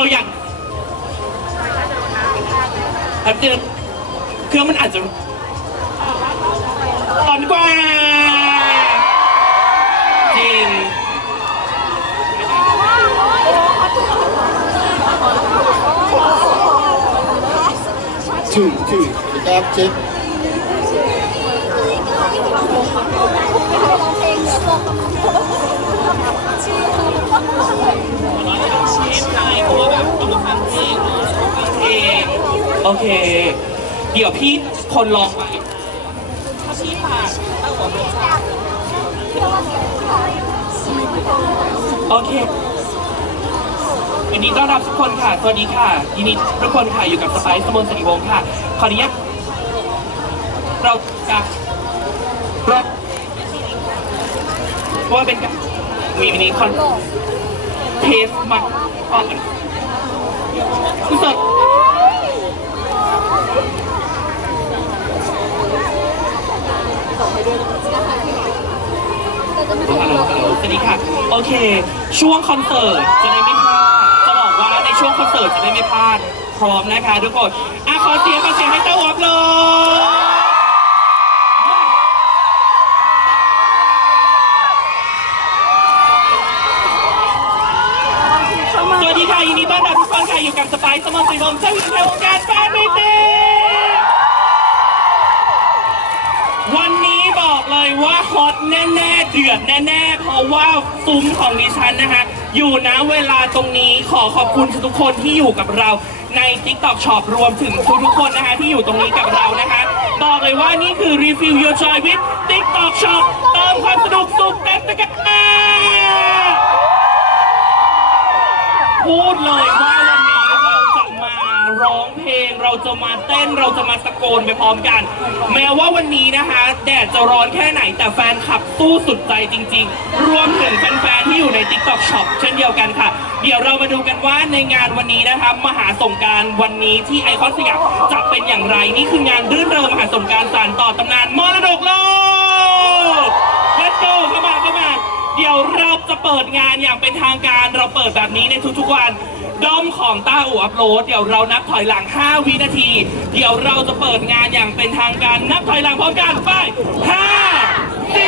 เราอยากแป๊บเดียวเครื่องมันอาจจะอ่อนกว่า จริงชื่อชื่อแก๊ปเช็คเพลง โอเค เดี๋ยวพี่คนลองไปโอเคยินดีต้อนรับทุกคนค่ะ สวัสดีค่ะ ยินดีทุกคนค่ะ อยู่กับสไปซ์สมนสริวงค่ะ ขออนุญาตเราจะเราว่าเป็นการ มีมินิคอนเทสมาก่อนคุณสดฮัลโหลสวัสดีค่ะ โอเค ช่วงคอนเสิร์ตจะได้ไม่พลาด จะบอกว่าในช่วงคอนเสิร์ตจะได้ไม่พลาด พร้อมนะคะทุกคนอะขอเสียงขอเสียงให้เต้าอัพเลยสวัสดีค่ะ ยินดี ต้อนรับทุกคนค่ะอยู่กับสไปซ์สมองสีนมเจ้าหญิงแห่งวงการแฟนมิติวันนี้บอกเลยว่าฮอตแน่ๆเดือดแน่ๆเพราะว่าซุ้มของดิฉันนะคะอยู่นะเวลาตรงนี้ขอขอบคุณทุกคนที่อยู่กับเราใน TikTok Shop รวมถึงทุกๆคนนะคะที่อยู่ตรงนี้กับเรานะคะบอกเลยว่านี่คือ Review Your Joy with TikTok Shop เติมความสนุกสุขเต็มตะกร้า พูดเลยว่าวันนี้เราจะมาร้องเพลง เราจะมาเต้นเราจะมาตะโกนไปพร้อมกัน แม้ว่าวันนี้นะคะแดดจะร้อนแค่ไหนแต่แฟนคลับสู้สุดใจจริง ๆ รวมถึงแฟนๆที่อยู่ใน TikTok Shop เช่นเดียวกันค่ะ เดี๋ยวเรามาดูกันว่าในงานวันนี้นะคะมหาสงการวันนี้ที่ไอคอนสยามจะเป็นอย่างไรนี่คืองานรื่นเริงมหาสงการสานต่อตำนานมรดกโลก Let's go เดี๋ยวเราจะเปิดงานอย่างเป็นทางการเราเปิดแบบนี้ในทุกๆวันด้อมของต้าอู่อัพโหลดเดี๋ยวเรานับถอยหลัง 5 วินาที เดี๋ยวเราจะเปิดงานอย่างเป็นทางการนับถอยหลังพร้อมกันไป5 4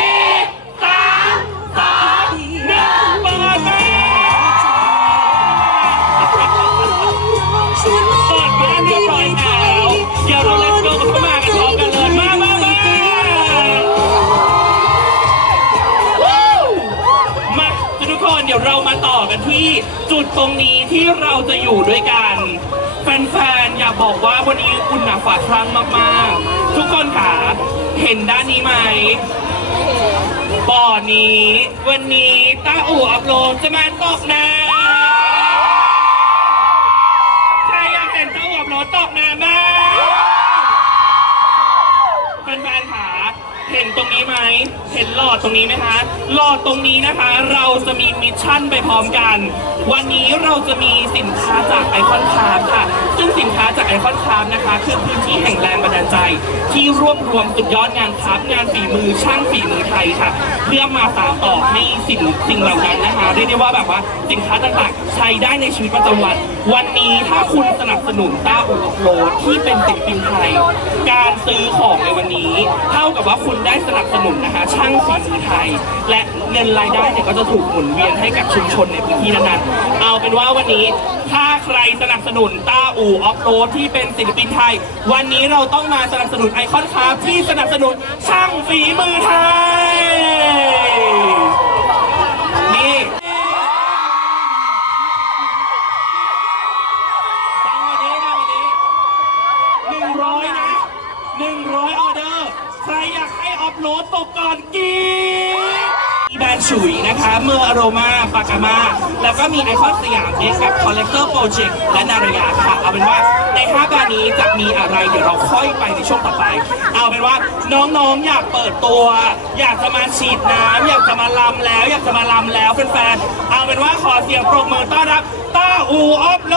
3 2 นี้ที่เราจะอยู่ด้วยกันแฟนๆ อยากบอกว่าวันนี้อุ่นหนาฝาครั้งมากๆ ทุกคนค่ะ เห็นด้านนี้ไหมบ่อนี้ วันนี้ตาอู่อัพโหลดจะมาตกน้ำ ตรงนี้ไหม เห็นหลอดตรงนี้ไหมคะ หลอดตรงนี้นะคะ เราจะมีมิชชั่นไปพร้อมกัน วันนี้เราจะมีสินค้าจากไอคอนคาร์ค่ะ ซึ่งสินค้าจากไอคอนคาร์นะคะ คือพื้นที่แห่งแรงบันดาลใจ ที่รวบรวมสุดยอดงานคราฟงานฝีมือช่างฝีมือไทยค่ะ เพื่อมาสานต่อให้สิ่งสิ่งเหล่านั้นนะคะ เรียกได้ว่าแบบว่าสินค้าต่างๆ ใช้ได้ในชีวิตประจำวัน วันนี้ถ้าคุณสนับสนุนต้าอู่โลดที่เป็นศิลปินไทย การซื้อของในวันนี้ เท่ากับว่าคุณได้สนับสนุนนะคะช่างฝีมือไทย และเงินรายได้เนี่ยก็จะถูกหมุนเวียนให้กับชุมชนในพื้นที่นั้นๆ เอาเป็นว่าวันนี้ถ้าใครสนับสนุนต้าอู่ออฟโรดที่เป็นศิลปินไทย วันนี้เราต้องมาสนับสนุนไอคอนคาร์ที่สนับสนุนช่างฝีมือไทย นี่ฟังวันนี้นะวันนี้หนึ่งร้อยนะหนึ่งร้อยออเดอร์ ใครอยากให้ออฟโหลดตกก่อนกีบ แบรนด์ ฉุยนะคะเมื่ออโรมาปากามา แล้วก็มีไอคอนสยามเอ็กกับคอลเลกเตอร์โปรเจกต์และนารยาค่ะ เอาเป็นว่าใน5แบรนด์นี้จะมีอะไรเดี๋ยวเราค่อยไปในช่วงต่อไป เอาเป็นว่าน้องๆอยากเปิดตัว อยากจะมาฉีดน้ำอยากจะมาลำแล้ว อยากจะมาลำแล้วแฟนๆเอาเป็นว่าขอเสียงปรบมือต้อนรับต้าอูออฟโล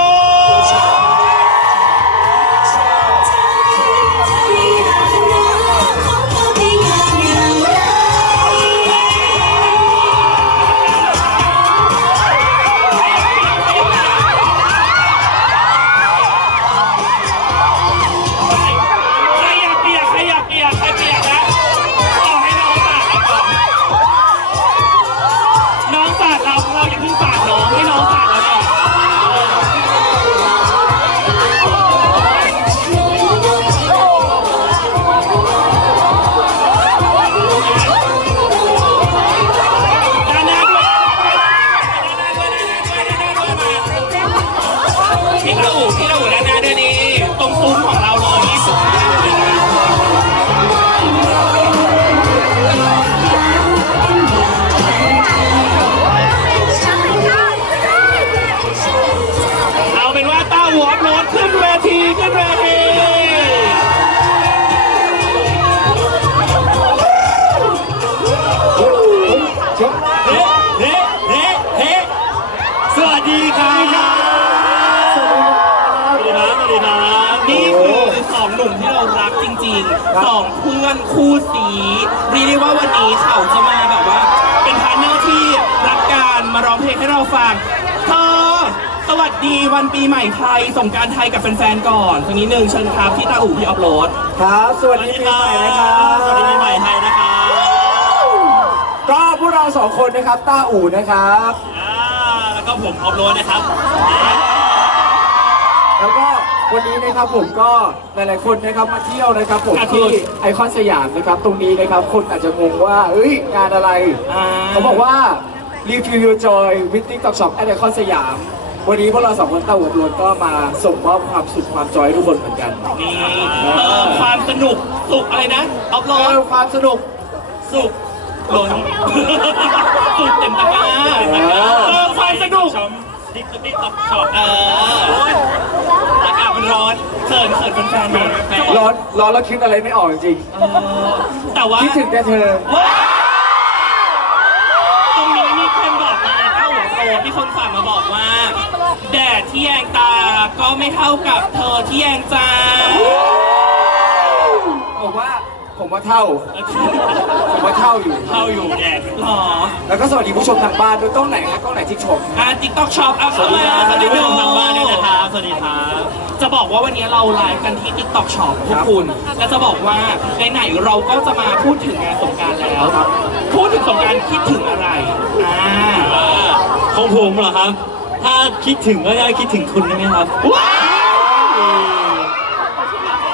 วัสดีวันปีใหม่ไทยส่งกรารไทยกับแฟนๆก่อนสักนิดนึงเชิญครับที่ตาอู่พี่ออฟโหลดครับ สวัสดีปีใหม่นะครับสวัสดีปีใหม่ไทยนะครับก็พวกเราสองคนนะครับต้าอู่นะครับอ่าแล้วก็ผมออฟโหลดนะครับ แล้วก็วันนี้นะครับผมก็หลายๆคนนะครับมาเที่ยวนะครับผมครับที่ไอคอนสยามนะครับตรงนี้นะครับคนอาจจะงงว่าเอ้ยงานอะไร อ่า เขาบอกว่า Review Your Joy with TikTok Shop ไอคอนสยาม วันนี้พวกเราสองคนต้าอู่รวนก็มาส่งมอบความสุขความจอยให้ทุกคนเหมือนกันนี่เติมความสนุกสุขอะไรนะออฟโหลเอดอความสนุกสุขล้นสุขเต็มตะกร้าเออเติมความสนุกติ๊กติ๊กต็อกช็อปเอออากาศมันร้อนเขินเขินเป็นแฟนหน่อยแฟนร้อนร้อนแล้วคิดอะไรไม่ออกจริงเออแต่ว่าๆคิดถึงแต่เธอว้าวตรงนี้มีคนบอกมาเท่าหัวโตมีคนฝากมาบอกว่า แดดที่แยงตาก็ไม่เท่ากับเธอที่แยงใจผมว่าผมว่าเท่า ผมว่าเท่าอยู่เท่าอยู่แดดหรอแล้วก็สวัสดีผู้ชมทางบ้านด้วยกล้องไหนฮะกล้องไหนที่ชม อ่าติ๊กต็อกช็อปอะเข้ามาสวัสดีผู้ชมทางบ้านด้วยนะครับสวัสดีครับจะบอกว่าวันนี้เราไลฟ์กันที่ TikTok Shop พวกคุณ และจะบอกว่าไหนๆเราก็จะมาพูดถึงงานสงกรารแล้ว พูดถึงสงกรารคิดถึงอะไร อ่า ของผมเหรอครับ ถ้าคิดถึงก็จะคิดถึงคุณได้ไหมครับว้าว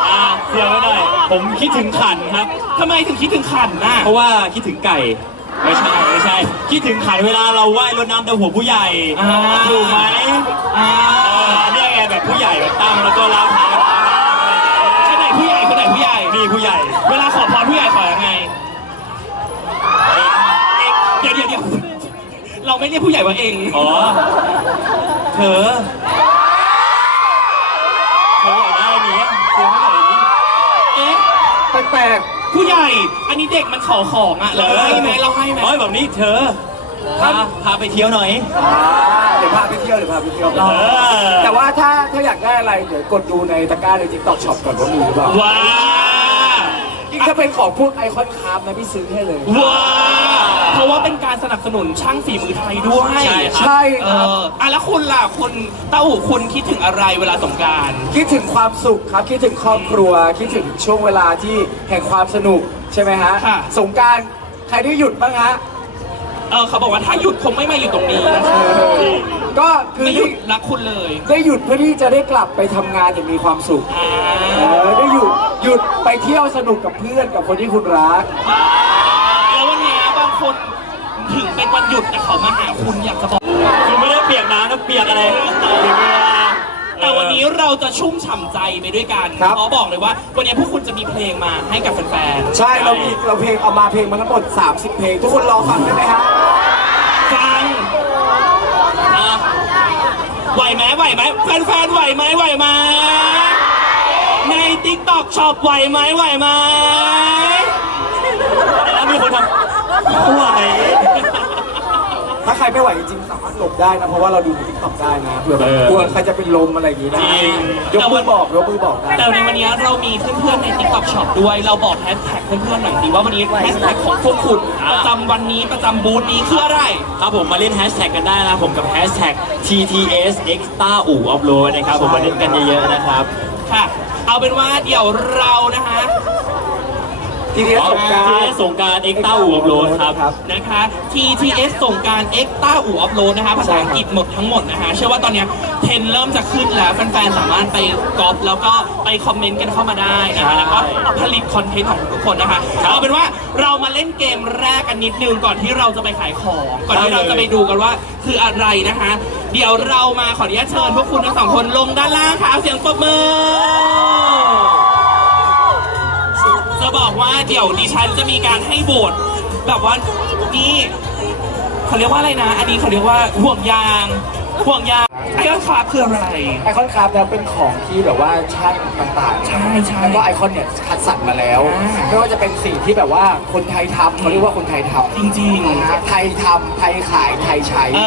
อ่าเสียไว้หน่อยผมคิดถึงขันครับ ทำไมถึงคิดถึงขันน่ะ เพราะว่าคิดถึงไก่ ไม่ใช่ไม่ใช่ คิดถึงขันเวลาเราไหว้รดน้ำดำหัวผู้ใหญ่อ่า ถูกไหมอ่าอ่าเนี่ยไงแบบผู้ใหญ่แบบตั้งแล้วก็ล้างเท้าล้างน้ำอะไรอย่างเงี้ยคนไหนผู้ใหญ่คนไหนผู้ใหญ่ นี่ผู้ใหญ่ เวลาขอพรผู้ใหญ่ขอยังไงเดี๋ยวเดี๋ยวเดี๋ยวเราไม่เรียกผู้ใหญ่ว่าเอง อ๋อเธ อเธออยากได้อันนี้เธอไม่ได้อันนี้เอ๊ะแปลกผู้ใหญ่ อันนี้เด็กมันขอของอะเราให้ไหมเราให้ไหม โอ้ยแบบนี้เธอพาพาไปเที่ยวหน่อย ๆอ่าเดี๋ยวพาไปเที่ยวเดี๋ยวพาไปเที่ยว เออ แต่ว่าถ้าถ้าอยากได้อะไร เดี๋ยวกดดูในตะกร้าใน TikTok Shop ก่อนว่ามีหรือเปล่า ว้า ยิ่งถ้าเป็นของพวกไอคอนคราฟนะพี่ซื้อให้เลย ว้าเพราะว่าเป็นการสนับสนุนช่างฝีมือไทยด้วยใช่ครับ ใช่เอครับออะแล้วคุณล่ะคุณเต้าหู้คุณคิดถึงอะไรเวลาสงกราร คิดถึงความสุขครับคิดถึงครอบครัว คิดถึงช่วงเวลาที่แห่งความสนุกใช่ไหมฮะค่ะ สงกรารใครได้หยุดบ้างฮะเออเขาบอกว่าถ้าหยุดคงไม่มาอยู่ตรงนี้นะคะก็คือไม่หยุดรักคุณเลยได้หยุดเพื่อที่จะได้กลับไปทำงานอย่างมีความสุขอ่า เออได้หยุด หยุดไปเที่ยวสนุกกับเพื่อนกับคนที่คุณรัก แล้ววันนี้บางคนถึงเป็นวันหยุดแต่เขามาหาคุณอยากจะบอกคุณไม่ได้เปียกน้ำนะเปียกอะไรเปียกเวลาเอแต่วันนี้เราจะชุ่มฉ่ำใจไปด้วยกันครับเพราะบอกเลยว่า วันนี้พวกคุณจะมีเพลงมาให้กับแฟนๆใช่เรามีเราเพลงเอามาเพลงมาทั้งหมด 30 เพลง ทุกคนรอฟังได้ไหมฮะฟังอะไหวไหมไหวไหมแฟนๆไหวไหมไหวไหม ใน TikTok Shop ไหวไหมไหวไหมแล้วมีคนทำไหว ถ้าใครไม่ไหวจริงๆสามารถหลบได้นะ เพราะว่าเราดูในทิกตอกได้นะเผื่อแบบเออกลัวใครจะเป็นลมอะไรอย่างงี้นะจริง ยกมือบอกยกมือบอกได้ แต่ในวันนี้เรามีเพื่อนๆใน TikTok Shop ด้วย เราบอกแฮชแท็กเพื่อนๆหน่อยดีว่าวันนี้แฮชแท็กของพวกคุณประจำวันนี้ประจำบูธนี้คืออะไร ครับผมมาเล่นแฮชแท็กกันได้นะผมกับแฮชแท็ก TTS Extra อู่ออฟโรดนะครับผมมาเล่นกันเยอะๆนะครับ ค่ะ เอาเป็นว่าเดี๋ยวเรานะคะ ทีนี้สงกราร TTS สงกราร Extra อู่ออฟโรดครับนะคะ TTS ส่งการ X ต้าอู่อัพโหลดนะคะภาษาอังกฤษหมดทั้งหมดนะคะ เชื่อว่าตอนเนี้ยเทรนด์เริ่มจะขึ้นแล้วแฟนๆสามารถไปก๊อปแล้วก็ไปคอมเมนต์กันเข้ามาได้นะคะแล้วก็ผลิตคอนเทนต์ของทุกคนนะคะเอาเป็นว่าเรามาเล่นเกมแรกกันนิดนึงก่อนที่เราจะไปขายของ ก่อนที่เราจะไปดูกันว่าคืออะไรนะคะ เดี๋ยวเรามาขออนุญาตเชิญพวกคุณทั้งสองคนลงด้านล่างค่ะเอาเสียงปรบมือ จะบอกว่าเดี๋ยวดิฉันจะมีการให้โหวตแบบว่านี่เขาเรียกว่าอะไรนะ อันนี้เขาเรียกว่าห่วงยางห่วงยางไอ้คาคืออะไร ไอคอนคราฟเนี่ยเป็นของที่แบบว่าช่างต่างๆใช่ใช่แล้วก็ไอคอนเนี่ยคัดสรรมาแล้วอ่า ไม่ว่าจะเป็นสิ่งที่แบบว่าคนไทยทำเขาเรียกว่าคนไทยทำจริง นะฮะไทยทำไทยขายไทยใช้ ๆ เอ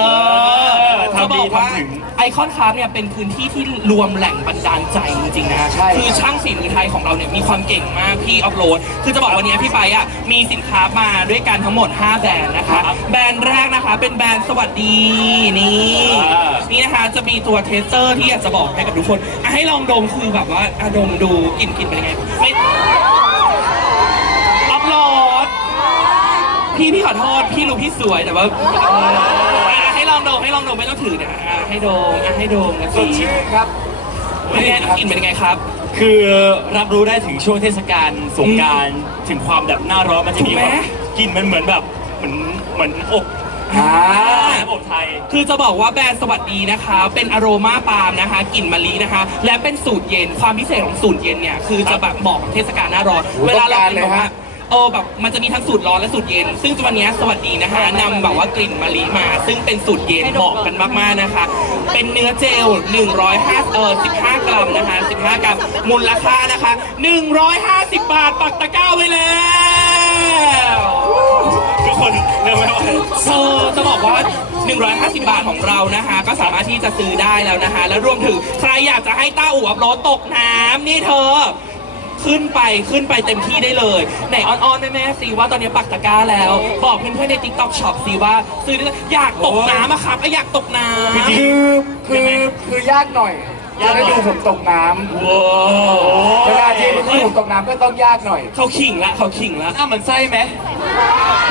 อทำดีจะบอกว่าทำถึง ไอคอนคราฟเนี่ยเป็นพื้นที่ที่รวมแหล่งบันดาลใจจริงๆนะใช่คือช่างฝีมือไทยของเราเนี่ยมีความเก่งมากพี่อัพโหลดคือจะบอกวันนี้พี่ไปอะมีสินค้ามาด้วยกันทั้งหมด 5 แบรนด์นะคะ แบรนด์แรกนะคะ เป็นแบรนด์สวัสดีนี่อ่า นี่นะคะจะมีตัวเทสเตอร์ที่อยากจะบอกให้กับทุกคนอะให้ลองดมคือแบบว่าอะดมดูกลิ่นกลิ่นเป็นยังไงไม่อัพโหลดพี่พี่ขอโทษพี่รู้พี่สวยแต่ว่าเออ อะให้ลองดมให้ลองดมไม่ต้องถือนะอะให้ดมอะให้ดมนะสสิดชื่นครับเป็นไงกลิ่นเป็นยังไงครับ คือรับรู้ได้ถึงช่วงเทศกาลสงกรารถึงความแบบหน้าร้อนมันจะมีถูกไหม แบบกลิ่นมันเหมือนแบบเหมือนเหมือนอบอ่าน้ำอบไทย คือจะบอกว่าแบรนด์สวัสดีนะคะ เป็นอโรมาปาล์มนะคะกลิ่นมะลินะคะ และเป็นสูตรเย็นความพิเศษของสูตรเย็นเนี่ยคือจะแบบเหมาะกับเทศกาลหน้าร้อนโอ้เวลาเราต้องการเป็นเลยแบบว่าฮะ เออแบบมันจะมีทั้งสูตรร้อนและสูตรเย็น ซึ่งวันนี้สวัสดีนะคะนำแบบว่ากลิ่นมะลิมา ซึ่งเป็นสูตรเย็นเหมาะกันมากๆนะคะ เป็นเนื้อเจล 105เออ15 กรัมนะคะ 15 กรัมมูลค่านะคะ 150 บาทปักตะกร้าไว้แล้วทุกคนเริ่มไม่ไหวเธอจะบอกว่า 150 บาทของเรานะคะ ก็สามารถที่จะซื้อได้แล้วนะคะ แล้วรวมถึงใครอยากจะให้ต้าอู่อัพโรดตกน้ำนี่เธอ ขึ้นไปขึ้นไปเต็มที่ได้เลยไหนอ้อนๆแม่ๆสิว่าตอนนี้ปักตะกร้าแล้ว บอกเพื่อนๆใน TikTok Shop สิว่า ซื้อได้เลยอยากตกน้ำอะครับอยากตกน้ำ คือคือคือยากหน่อยจะได้ดูผมตกน้ำว้าวเวลาที่ที่ผมตกน้ำก็ต้องยากหน่อย เขาขิงละเขาขิงละหน้าเหมือนไส้ไหม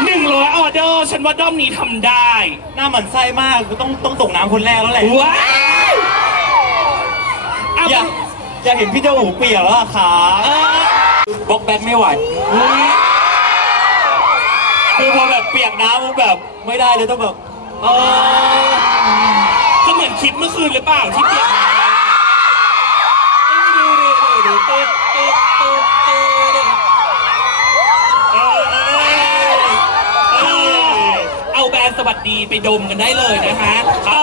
หนึ่งร้อยออเดอร์ ฉันว่าด้อมนี้ทำได้ หน้าเหมือนไส้มากกูต้องต้องตกน้ำคนแรกแล้วแหละว้าวเอาอยาก อยากเห็นพี่เจ้าหูเปียกแล้วอะขาเออบล็อกแบ็คไม่ไหวคือพอแบบเปียกน้ำมันแบบไม่ได้เลยต้องแบบเออก็เหมือนคลิปเมื่อคืนหรือเปล่าที่เปียกน้ำตึ๊ดตึ๊ดตึ๊ดตึ๊ดตึ๊ดเออเออเออเอาแบรนด์สวัสดีไปดมกันได้เลยนะคะต่อมา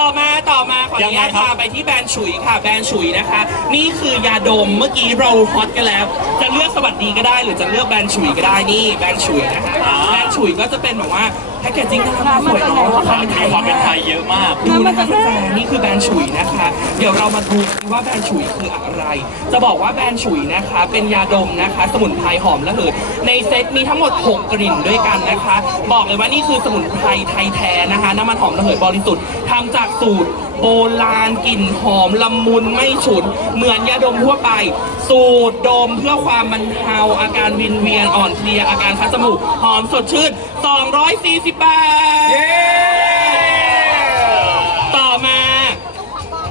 ต่อมาขออนุญาตยังไงครับ พาไปที่แบรนด์ฉุยค่ะ แบรนด์ฉุยนะคะ นี่คือยาดมเมื่อกี้เราฮอตกันแล้ว จะเลือกสวัสดีก็ได้ หรือจะเลือกแบรนด์ฉุยก็ได้นี่แบรนด์ฉุยนะคะแบรนด์ฉุยก็จะเป็นแบบว่าแพคเกจจิ้งน่ารักสวยเนาะความเป็นไทยความเป็นไทยเยอะมาก ดูนะคะแฟนๆนี่คือแบรนด์ฉุยนะคะ เดี๋ยวเรามาดูกันว่าแบรนด์ฉุยคืออะไร จะบอกว่าแบรนด์ฉุยนะคะ เป็นยาดมนะคะ สมุนไพรหอมระเหยในเซตมีทั้งหมด 6 กลิ่นด้วยกันนะคะ บอกเลยว่านี่คือสมุนไพรไทยแท้นะคะ น้ำมันหอมระเหยบริสุทธิ์ทำจากสูตร โบราณกลิ่นหอมละมุนไม่ฉุน เหมือนยาดมทั่วไป สูตรดมเพื่อความบรรเทาอาการวินเวียนอ่อนเพลียอาการคัดจมูกหอมสดชื่น 240 บาท ต่อมา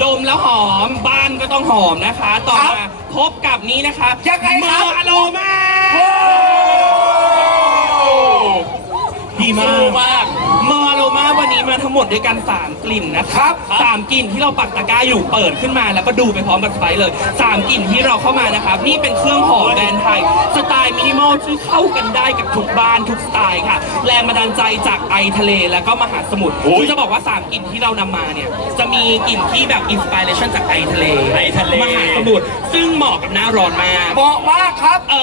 ดมแล้วหอมบ้านก็ต้องหอมนะคะ ต่อมาพบกับนี้นะคะยังไงครับ เมอร์โลมา ดีมาก มากเมอร์โลมาวันนี้มาทั้งหมดด้วยกันสามกลิ่นนะครับสามกลิ่นที่เราปักตะกร้าอยู่เปิดขึ้นมาแล้วก็ดูไปพร้อมกับสไปซ์เลยสามกลิ่นที่เราเข้ามานะครับ นี่เป็นเครื่องหอมแบรนด์ไทย สไตล์มินิมอลที่เข้ากันได้กับทุกบ้านทุกสไตล์ค่ะ แรงบันดาลใจจากไอทะเลแล้วก็มหาสมุทรคือจะบอกว่าสามกลิ่นที่เรานำมาเนี่ยจะมีกลิ่นที่แบบอินสปิเรชันจากไอทะเลไอทะเล มหาสมุทรซึ่งเหมาะกับหน้าร้อนมาก เหมาะมากครับ เอ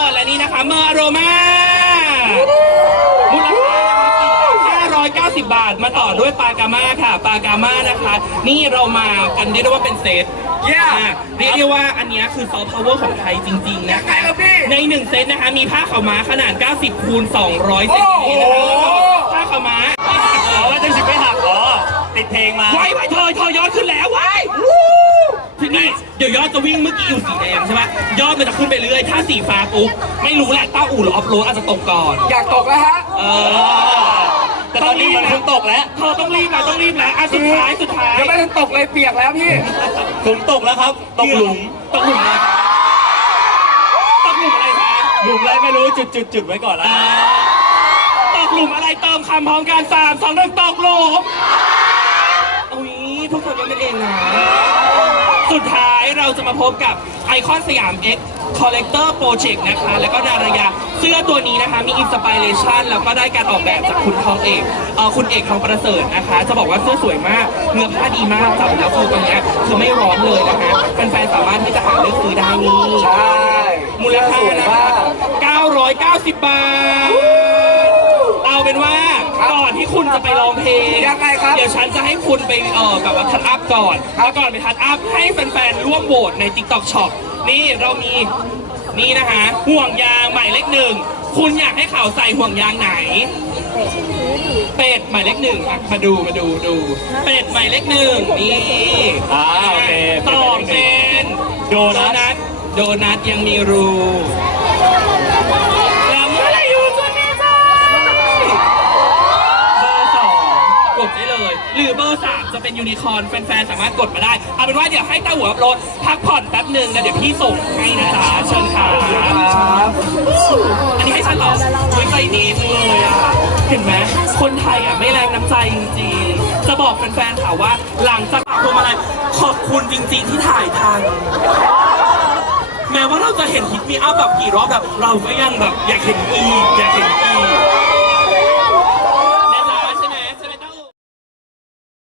อ และนี่นะคะเมอร์โรมา 150 บาท มาต่อด้วยปลากาม่าค่ะ ปลากาม่านะคะ นี่เรามากันเรียกด้ว่าเป็นเซต Yeah อ่ยเรียกได้ว่าอันนี้คือซอฟต์พาวเวอร์ของไทยจริง ๆ นะคะในหนึ่งเซตนะคะ มีผ้าขาวม้าขนาด 90 คูณ 200เซนติเมตรนะคะผ้าขาวม้าออว่าจะสิบไม่หักอ๋อติดเพลงมาไว้ไว้เธอเธอย้อนขึ้นแล้วไว้ที่นี่เดี๋ยวยอดจะวิ่งเมื่อกี้อยู่สีแดงใช่ไหมยอดมันจะขึ้นไปเรื่อย ถ้าสีฟ้าปุ๊บไม่รู้แหละต้าอู่หรือออฟโรดอาจจะตกก่อน อยากตกแล้วฮะ แต่ตอนนี้มันเพิ่งตกแล้วเธอต้องรีบแล้วต้องรีบแล้วอะสุดท้ายสุดท้าย ยังไม่ทันตกเลยเปียกแล้วพี่ ผมตกแล้วครับ ตกหลุม ตกหลุมอะไรคะตกหลุมอะไรคะหลุมอะไรไม่รู้จุดจุดจุดไว้ก่อนแล้วตกหลุมอะไรเติมคำพร้อมกันสามสองหนึ่งตกหลุมอุ้ยทุกคนยังไม่เองนะ สุดท้ายเราจะมาพบกับไอคอนสยาม X Collector Project นะคะ แล้วก็นารายา เสื้อตัวนี้นะคะ มีอินสปิเรชันแล้วก็ได้การออกแบบจากคุณทองเอกเออคุณเอกทองประเสริฐนะคะ จะบอกว่าเสื้อสวยมากเนื้อผ้าดีมากจับแล้วคือตรงเนี้ยคือไม่ร้อนเลยนะคะแฟนๆสามารถที่จะหาเลือกซื้อได้นี่ใช่มูลค่าสวยนะมาคะก990 บาท เอาเป็นว่า ก่อนที่คุณจะไปร้องเพลงยังไงครับ เดี๋ยวฉันจะให้คุณไปเออแบบว่าทัดอัพก่อนแล้วก่อนไปทัดอัพให้แฟนๆร่วมโหวตใน TikTok Shop นี่เรามีนี่นะคะ ห่วงยางหมายเลขหนึ่ง คุณอยากให้เขาใส่ห่วงยางไหน เป็ดหมายเลขหนึ่งอะมาดูมาดูดู เป็ดหมายเลขหนึ่งนี่อ่าโอเคต่อเป็นโดนัททโดนัทยังมีรูแล้วเมื่อไหรอยู่จะมีใจเบอร์สองกดได้เลย ห รือเบอร์สามจะเป็นยูนิคอร์นแฟนๆสามารถกดมาได้ เอาเป็นว่าเดี๋ยวให้ตาหัวอัพโหลดพักผ่อนแป๊บหนึ่งแล้วเดี๋ยวพี่ส่งให้นะจ๊ะเชิญค่ะครับอันนี้ให้ฉันเหรอเฮ้ยใจดีจังเลยอะเห็นไหมคนไทยอะไม่แรงน้ำใจจริงๆจะบอกแฟนๆค่ะว่าหลังจากพวงมาลัยขอบคุณจริงๆที่ถ่ายทันแม้ว่าเราจะเห็นฮิตมีอัพแบบกี่รอบแบบเราก็ยังแบบอยากเห็นอีกอยากเห็นอี